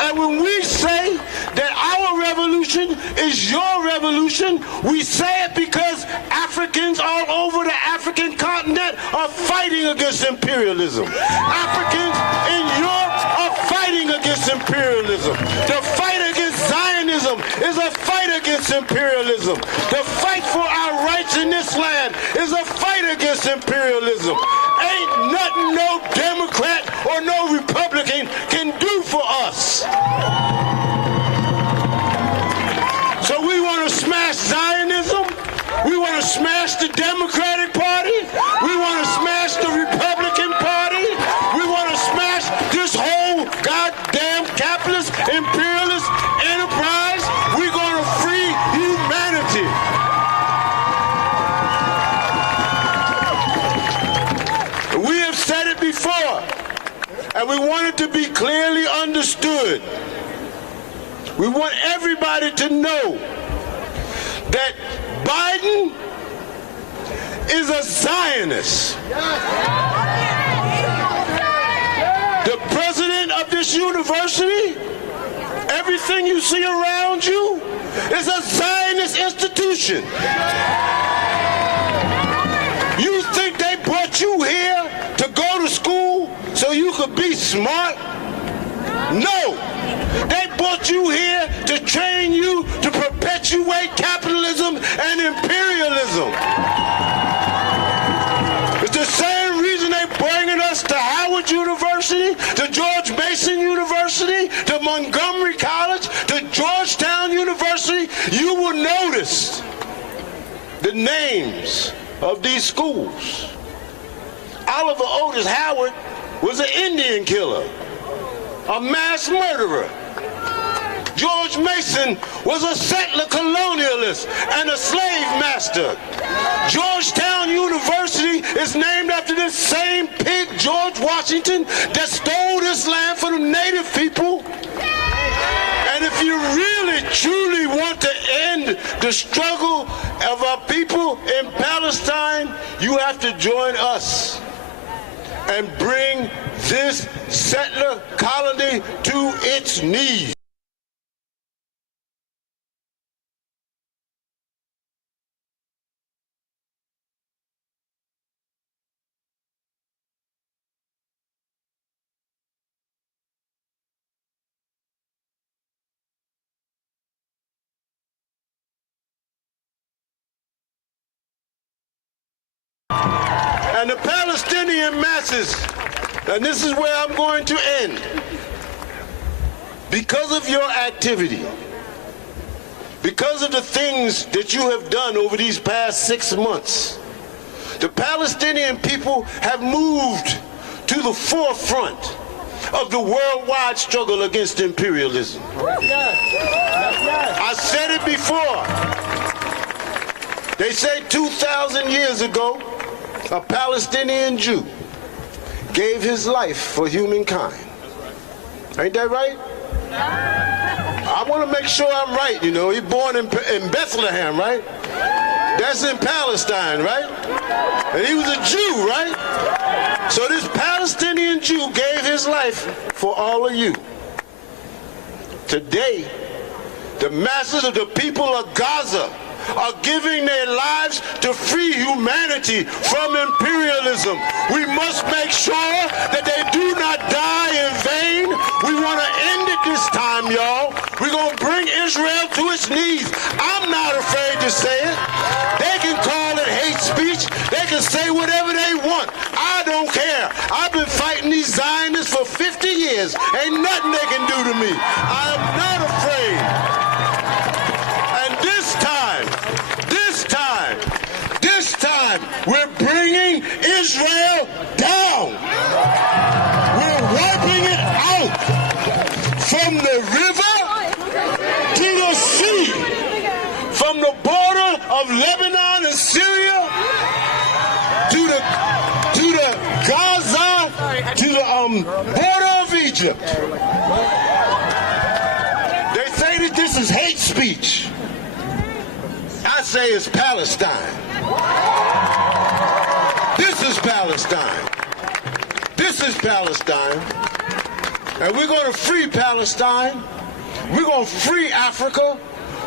And when we say that our revolution is your revolution, we say it because Africans all over the African continent are fighting against imperialism. Africans in Europe are fighting against imperialism. The fight against Zionism is a fight against imperialism. The fight for our rights in this land is a fight against imperialism. Ain't nothing no Democrat or no Republican can do for us. So we want to smash Zionism. We want to smash the Democratic Party. We want to smash the Republican Party. We want to smash this whole goddamn capitalist, imperialist enterprise. We're going to free humanity. We have said it before, and we want it to be clearly understood. We want everybody to know that Biden is a Zionist. The president of this university, everything you see around you, is a Zionist institution. You think they brought you here to go to school so you could be smart? No. They brought you here to train you to perpetuate capitalism and imperialism. It's the same reason they're bringing us to Howard University, to George Mason University, to Montgomery College, to Georgetown University. You will notice the names of these schools. Oliver Otis Howard was an Indian killer, a mass murderer. George Mason was a settler colonialist and a slave master. Georgetown University is named after this same pig, George Washington, that stole this land from the native people. And if you really, truly want to end the struggle of our people in Palestine, you have to join us and bring this settler colony to its knees. And the Palestinian masses, and this is where I'm going to end, because of your activity, because of the things that you have done over these past 6 months, the Palestinian people have moved to the forefront of the worldwide struggle against imperialism. I said it before. They say 2,000 years ago, a Palestinian Jew gave his life for humankind. Ain't that right? I want to make sure I'm right, you know. He's born in Bethlehem, right? That's in Palestine, right? And he was a Jew, right? So this Palestinian Jew gave his life for all of you. Today, the masses of the people of Gaza are giving their lives to free humanity from imperialism. We must make sure that they do not die in vain. We want to end it this time, y'all. We're going to bring Israel to its knees. I'm not afraid to say it. They can call it hate speech. They can say whatever they says. Ain't nothing they can do to me. I am not afraid. And this time, we're bringing Israel down. We're wiping it out from the river to the sea, from the border of Lebanon and Syria to the Gaza, to the border of Egypt. They say that this is hate speech. I say it's Palestine. This is Palestine. This is Palestine. And we're going to free Palestine. We're going to free Africa.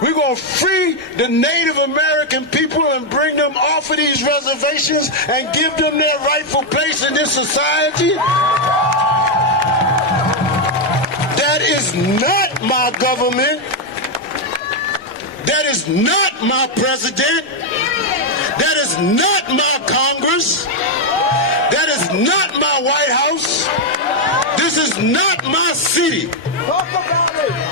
We're going to free the Native American people and bring them off of these reservations and give them their rightful place in this society. That is not my government. That is not my president. That is not my Congress. That is not my White House. This is not my city.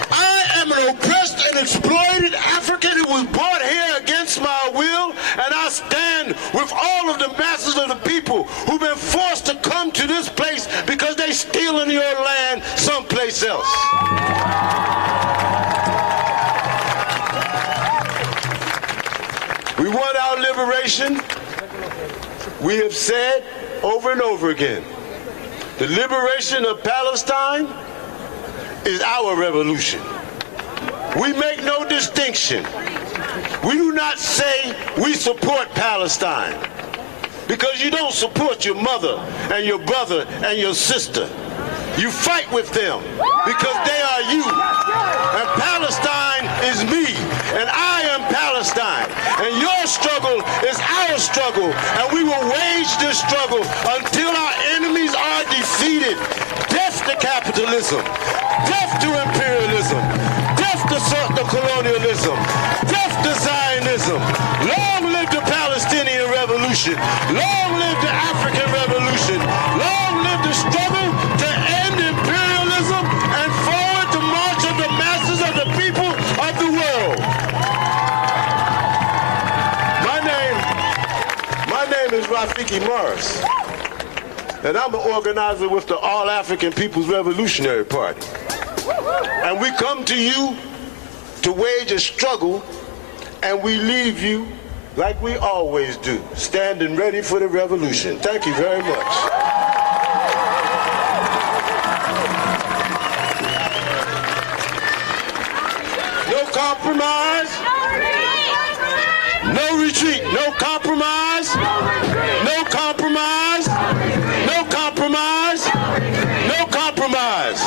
I am an oppressed and exploited African who was brought here against my will, and I stand with all of the masses of the people who've been forced to come to this place because they stealing your land someplace else. We want our liberation. We have said over and over again, the liberation of Palestine is our revolution. We make no distinction. We do not say we support Palestine, because you don't support your mother and your brother and your sister. You fight with them because they are you. And Palestine is me, and I am Palestine. And your struggle is our struggle, and we will wage this struggle until our enemies are defeated. Death to capitalism, death to imperialism, death to colonialism, death to Zionism. Long live the Palestinian Revolution. Long live the African Revolution. Long live the struggle to end imperialism and forward the march of the masses of the people of the world. My name is Rafiki Morris, and I'm an organizer with the All African People's Revolutionary Party. And we come to you to wage a struggle, and we leave you like we always do, standing ready for the revolution. Thank you very much. No compromise. No retreat. No compromise. No compromise. No compromise. No compromise.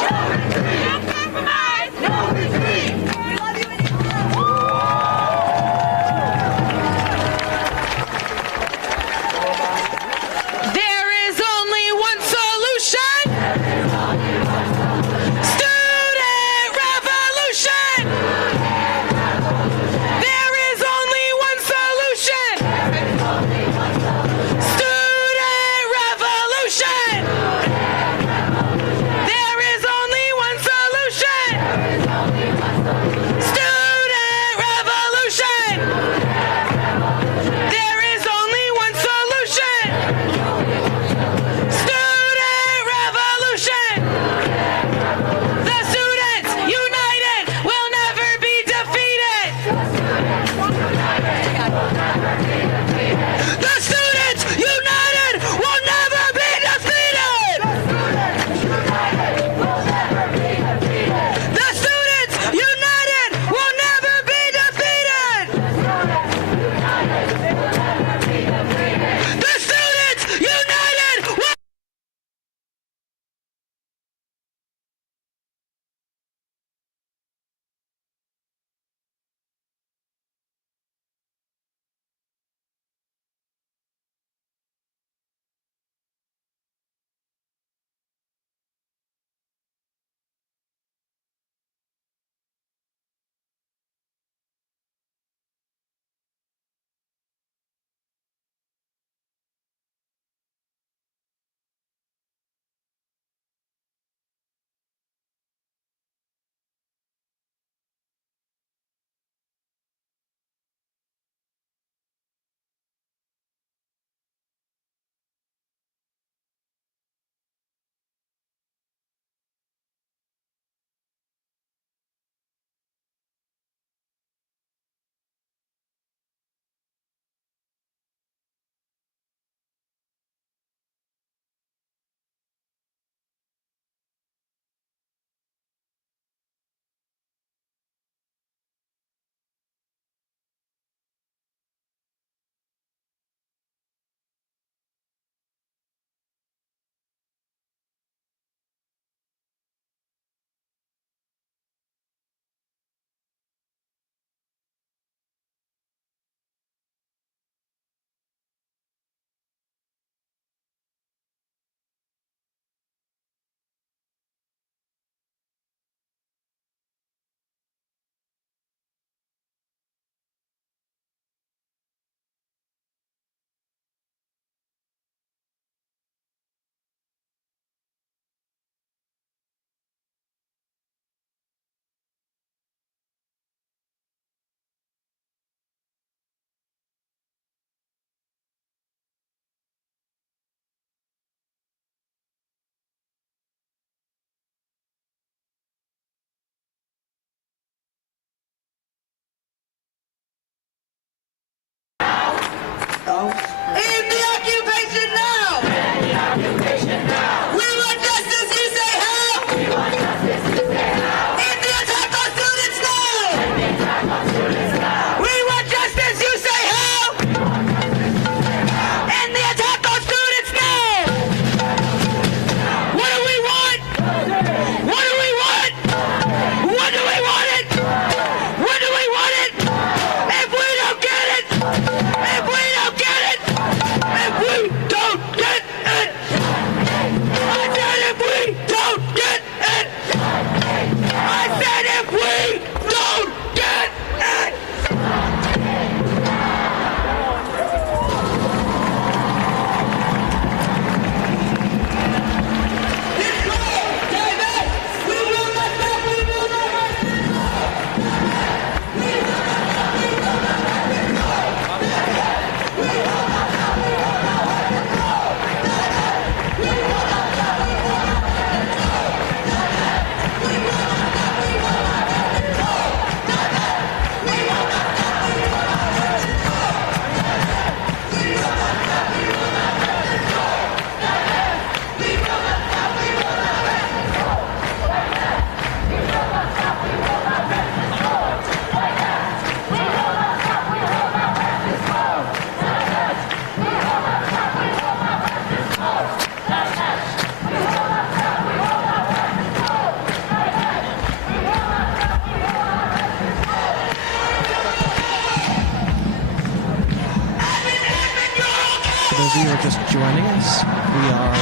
just joining us, we are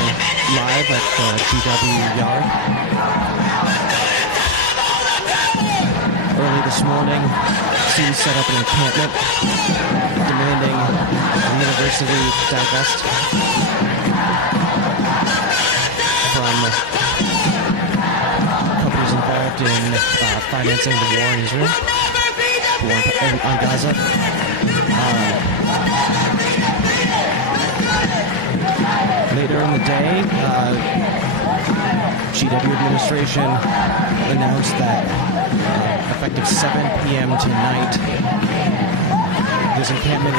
live at the GWU yard. Early this morning, students set up an encampment demanding the university divest from companies involved in financing the war in Israel, the war on Gaza. Later in the day, GW administration announced that effective 7 p.m. tonight, this encampment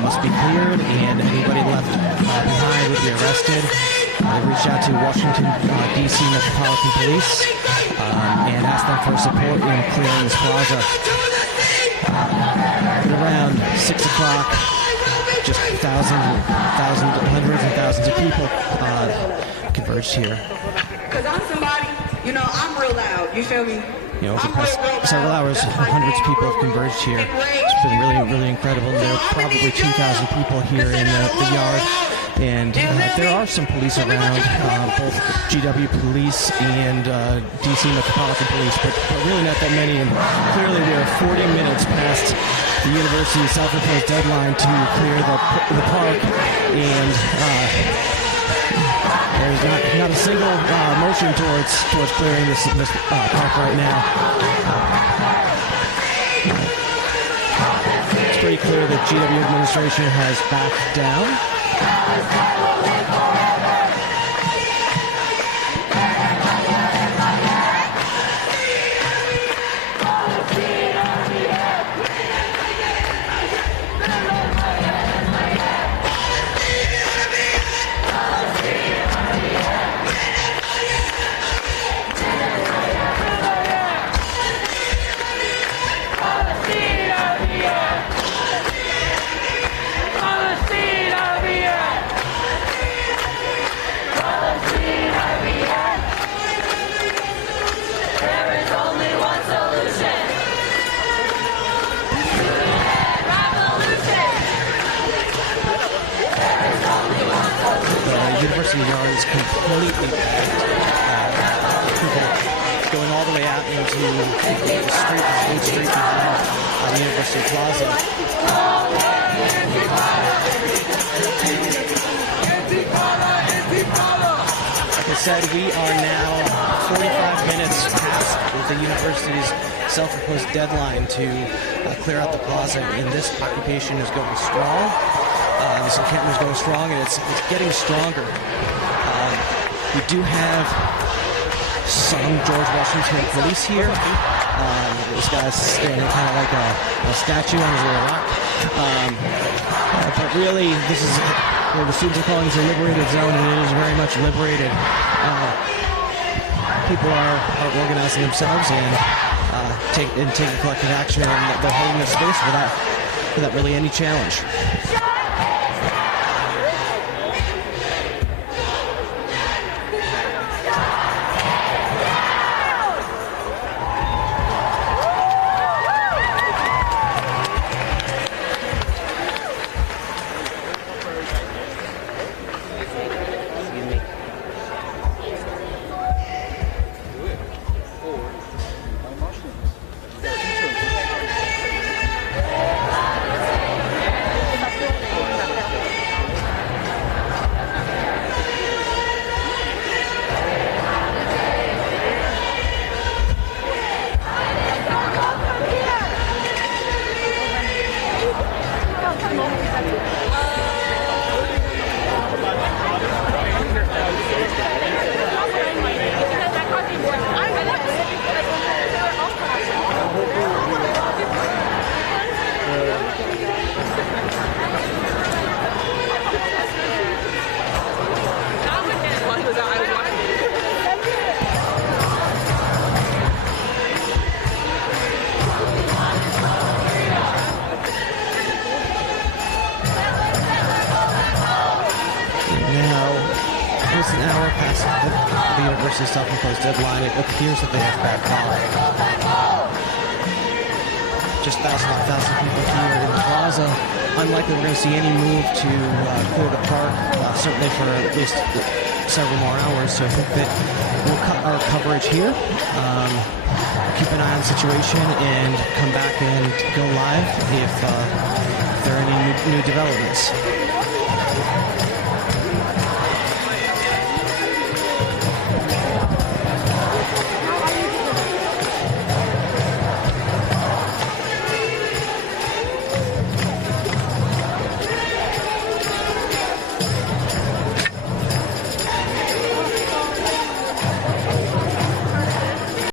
must be cleared and anybody left behind would be arrested. They reached out to Washington, D.C. Metropolitan Police and asked them for support in clearing this plaza. At around 6 o'clock, just hundreds and thousands of people converged here. Because I'm somebody, I'm real loud, you feel me? For the past several hours, hundreds of people have converged here. It's been really, really incredible. There are probably 2,000 people here in the yard. And there are some police around, both GW police and DC Metropolitan Police, but really not that many. And clearly we are 40 minutes past the university's self-imposed deadline to clear the park, and there's not a single motion towards clearing this park right now. It's pretty clear that GW administration has backed down. University yard is completely packed. People going all the way out into the street, the main street behind the University Plaza. Like I said, we are now 45 minutes past the university's self-imposed deadline to clear out the plaza, and this occupation is going strong. This encampment is going strong, and it's getting stronger. We do have some George Washington police here. This guy's standing kind of like a statue on his little rock. But really, this is what the students are calling a liberated zone, and it is very much liberated. People are organizing themselves and taking collective action, and they're holding this space without really any challenge. Almost an hour past the university's self-imposed deadline, it appears that they have backed off. Just thousands and thousands of people here in the plaza unlikely we're going to see any move to clear the park, certainly for at least several more hours. So I think that we'll cut our coverage here, keep an eye on the situation, and come back and go live if there are any new developments.